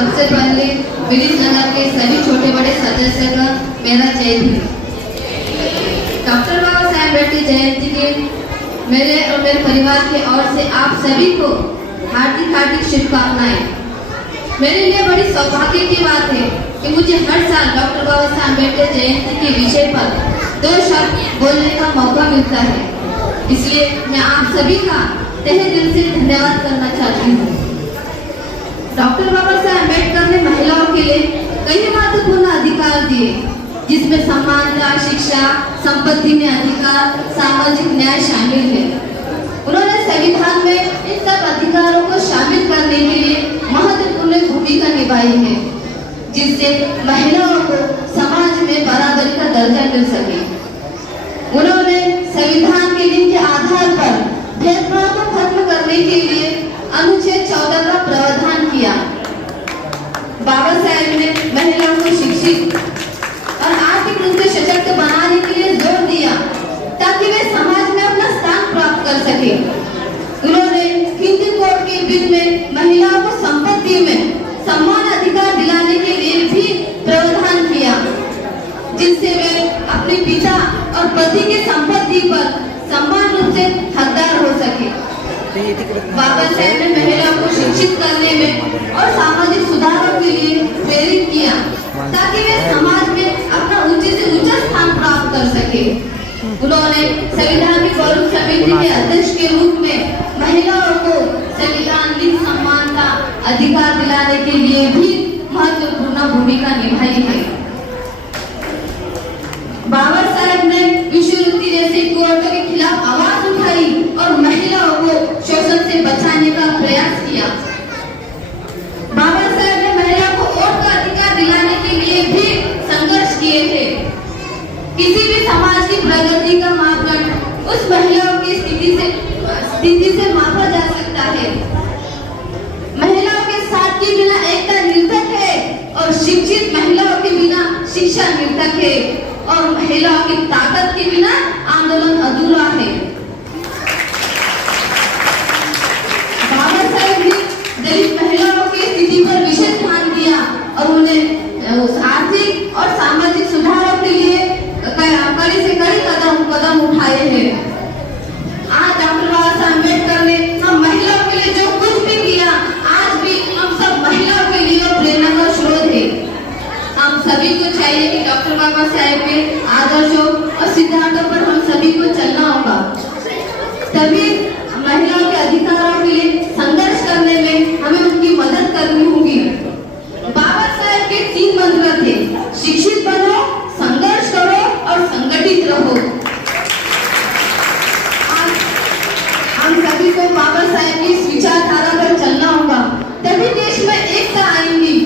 सबसे पहले विनीत नगर के सभी छोटे बड़े सदस्य का मेरा जय हिंद। डॉक्टर बाबा साहेब अम्बेडकर जयंती के मेरे और मेरे परिवार की ओर से आप सभी को हार्दिक हार्दिक शुभकामनाएं। मेरे लिए बड़ी सौभाग्य की बात है कि मुझे हर साल डॉक्टर बाबा साहेब अम्बेडकर जयंती के विषय पर 2 शब्द बोलने का मौका मिलता है, इसलिए मैं आप सभी का तहे दिल से धन्यवाद करना चाहती हूँ। डॉक्टर बाबा साहेब अम्बेडकर ने महिलाओं के लिए कई महत्वपूर्ण अधिकार दिए, जिसमें समानता, शिक्षा, संपत्ति में अधिकार, सामाजिक न्याय शामिल है। उन्होंने संविधान में इन सब अधिकारों को शामिल करने के लिए महत्वपूर्ण भूमिका निभाई है, जिससे महिलाओं को समाज में बराबरी का दर्जा मिल सके। उन्होंने संविधान के नियम के आधार पर भेदभाव को खत्म करने के लिए अनुच्छेद 14 का प्रावधान किया। बाबा साहेब ने महिलाओं को शिक्षित और आर्थिक रूप से सशक्त बनाने के लिए जोर दिया, ताकि वे समाज में अपना स्थान प्राप्त कर सके। उन्होंने हिंदू कोड के बिल में महिलाओं को संपत्ति में समान अधिकार दिलाने के लिए भी प्रावधान किया, जिससे वे अपने पिता और पति की संपत्ति पर समान रूप से हकदार हो सके। बाबा साहेब ने महिलाओं को शिक्षित करने में और सामाजिक सुधारों के लिए प्रेरित किया, ताकि वे समाज में अपना ऊंचे से ऊंचा स्थान प्राप्त कर सके। उन्होंने संविधान की गौरव समिति के अध्यक्ष के रूप में महिलाओं को संविधान, लिंग समानता, अधिकार दिलाने के लिए भी महत्वपूर्ण भूमिका निभाई है। बाबा साहेब ने विश्ववृत्ति जैसे कुरीतियों के खिलाफ आवाज उठाई और महिलाओं को शोषण से बचाने का प्रयास किया। बाबा साहेब ने महिलाओं को वोट का अधिकार दिलाने के लिए भी संघर्ष किए थे। किसी भी समाज की प्रगति का मापदंड उस महिलाओं की स्थिति से मापा जा सकता है। महिलाओं के साथ के बिना एकता निरर्थक है और शिक्षित महिलाओं के बिना शिक्षा निरर्थक है, और महिलाओं की ताकत के बिना आंदोलन अधूरा है। बाबा साहेब ने दलित महिलाओं की स्थिति पर विशेष ध्यान दिया और उन्हें आर्थिक और सामाजिक सुधारों के लिए कड़ी से कड़ी कदम उठाए हैं। आज डॉक्टर बाबा साहेब अम्बेडकर ने हम महिलाओं के लिए जो कुछ भी किया, आज भी हम सब महिलाओं के लिए प्रेरणा का स्रोत है। हम सभी को चाहिए कि डॉक्टर बाबा साहेब के आदर्शों और सिद्धांतों पर हम सभी को चलना होगा, तभी महिलाओं के अधिकारों के लिए संघर्ष करने में हमें उनकी मदद करनी होगी। बाबा साहेब के 3 मंत्र थे: शिक्षित बनो, संघर्ष करो और संगठित रहो। हम सभी को बाबा साहेब की विचारधारा पर चलना होगा, तभी देश में एकता आएगी।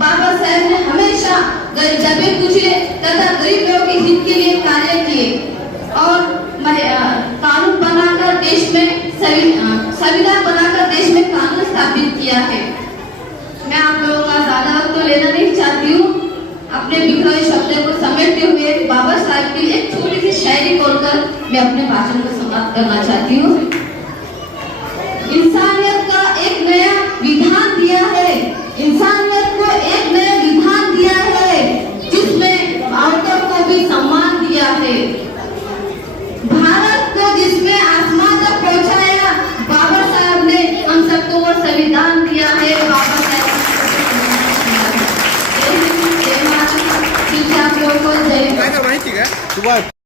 बाबा साहेब ने हमेशा दबे कुचले तथा गरीब लोगों के हित के लिए कार्य किए और कानून बनाकर देश में संविधान बनाकर देश में कानून स्थापित किया है। मैं आप लोगों का ज्यादा वक्त तो लेना नहीं चाहती हूँ। अपने बिखरे शब्दों को समेटते हुए बाबा साहेब की एक छोटी सी शायरी बोलकर मैं अपने भाषण को समाप्त करना चाहती हूँ। इंसानियत का एक नया विधान दिया है, इंसानियत को एक नया विधान दिया है, जिसमें औरतों को भी सम्मान दिया है। भारत को जिसमें आसमान तक पहुंचाया, बाबा साहब ने हम सबको वो संविधान दिया है। बाबा साहब जय माता, शिक्षा को जय।